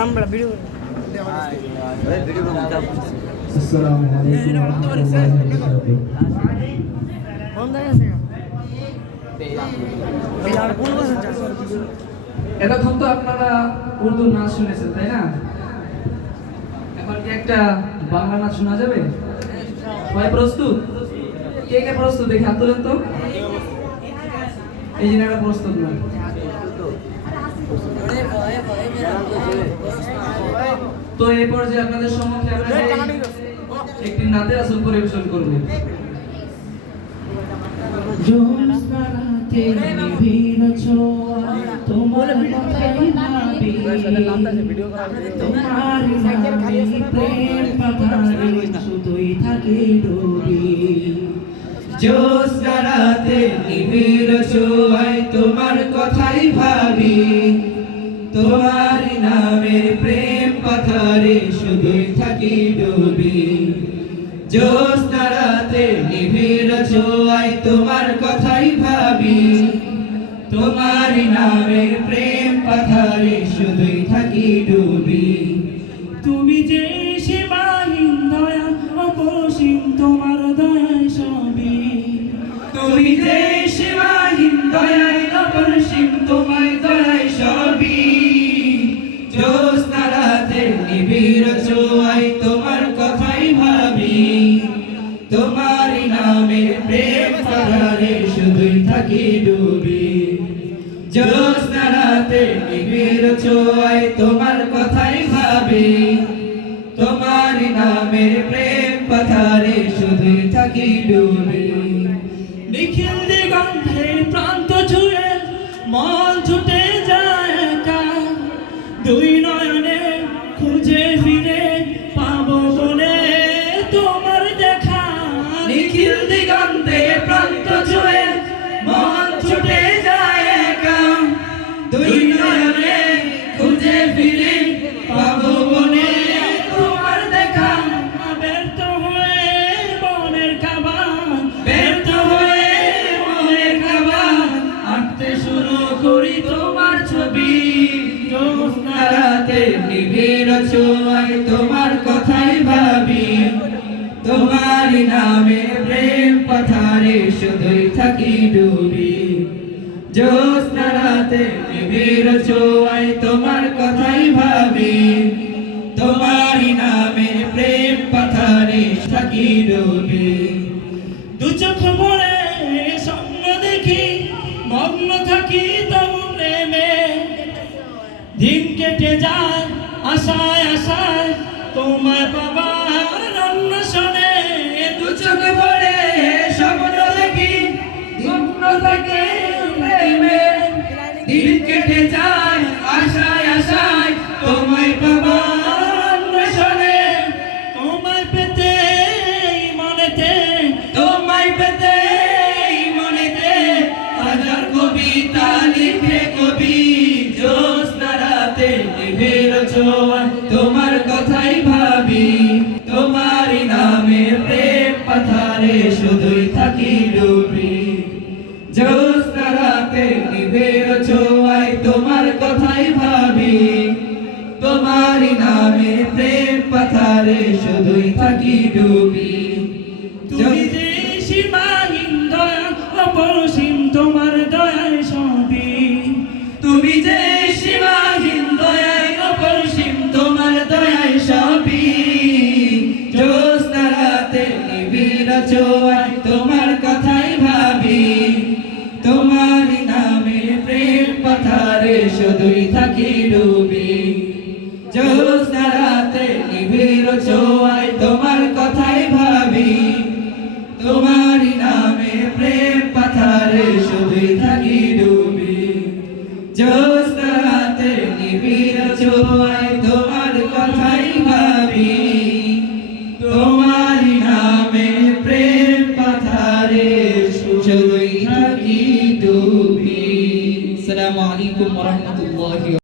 আমরা ভিডিও আসসালামু আলাইকুম ওয়া রাহমাতুল্লাহি ওয়া বারাকাতুহু। এতক্ষণ তো আপনারা উর্দু নাচ শুনেছেন, তাই না? এখন কি একটা বাংলা নাচ শোনা যাবে? সবাই প্রস্তুত? কে কে প্রস্তুত দেখে হাত তোলেন তো। এই যে একটা প্রস্তুত না, তো এই পর্যায়ে আপনাদের সম্মুখে একটি নাতে রাসূল পরিবেশন করব। তোমার কথাই ভাবি, তোমার প্রেম পাথারে শুধুই থাকি ডুবি। জ্যোৎস্না রাতে নিবিড় ছোঁয়ায় তোমার কথাই ভাবি, তোমার নামের প্রেম পাথারে শুধুই থাকি ডুবি। জ্যোৎস্না রাতে নিবিড় ছোঁয়ায় তোমার কথাই ভাবি, তোমার নামের প্রেম পাথারে শুধুই থাকি ডুবি। তুমি যে সীমাহীন দয়া অপসীম তোমার দয়ায় সবই, তুমি যে সীমাহীন দয়ায় অপসীম তোমার দয়ায় সবই। জ্যোৎস্না রাতে নিবিড় ছোঁয়ায় তোমার কথাই ভাবি, তোমার নামের প্রেম পাথারে শুধুই থাকি ডুবি। জ্যোৎস্না রাতে নিবিড় ছোঁয়ায় তোমার কথাই ভাবি, তোমার নামের প্রেম পাথারে শুধুই থাকি ডুবি। নিখিল দিগন্ধে প্রান্ত ছুঁয়ে মন ছুটে যায় একা, দুই নয়নে খুঁজে ফিরে পাবো বলে তোমার দেখা। নিখিল দিগন্ধে প্রান্ত ছুঁয়ে মন ছুটে যায় একা, দুই নয়নে খুঁজে ফিরে পাবো বলে তোমার দেখা। ব্যর্থ হয়ে মনের কাবান, ব্যর্থ হয়ে মনের কাবান আঁকতে শুরু করি তোমার ছবি। জ্যোৎস্না রাতে নিবিড় ছোঁয়ায় তোমার কথাই ভাবি, তোমার নামে প্রেম পাথারে শুধুই থাকি ডুবি। জ্যোৎস্না রাতে নিবিড় ছোঁয়ায় তোমার কথাই ভাবি, তোমার নামে প্রেম পাথারে থাকি ডুবি। দু চোখ ভরে স্বপ্ন দেখি মগ্ন থাকি তবু প্রেমে, দিন কেটে যায় আশায় আশায় তোমায় পাবার অন্বেষণে। দু চোখ ভরে স্বপ্ন দেখি মগ্ন থাকি প্রেমে, দিন কেটে যায় আশায় আশায় তোমায় পাবার অন্বেষণে। তোমায় পেতে মনেতে, তোমায় পেতে মনেতে হাজার কবিতা লিখে কবি। জ্যোৎস্না রাতে নিবিড় ছোঁয়ায় তোমার কথাই ভাবি, তোমার নামে প্রেম পাথারে শুধুই থাকি ডুবি। জ্যোৎস্না রাতে নিবিড় ছোঁয়ায় তোমার কথাই ভাবি, তোমার নামে প্রেম পাথারে শুধুই থাকি ডুবি। তুমি যে সীমাহীন দয়া অপসীম তোমার দয়ায় সবই, তুমি যে সীমাহীন দয়ায় অপসীম তোমার দয়ায় সবই। জ্যোৎস্না রাতে নিবিড় ছোঁয়ায় তোমার কথাই ভাবি, তোমার নামে প্রেম পাথারে শুধুই থাকি ডুবি।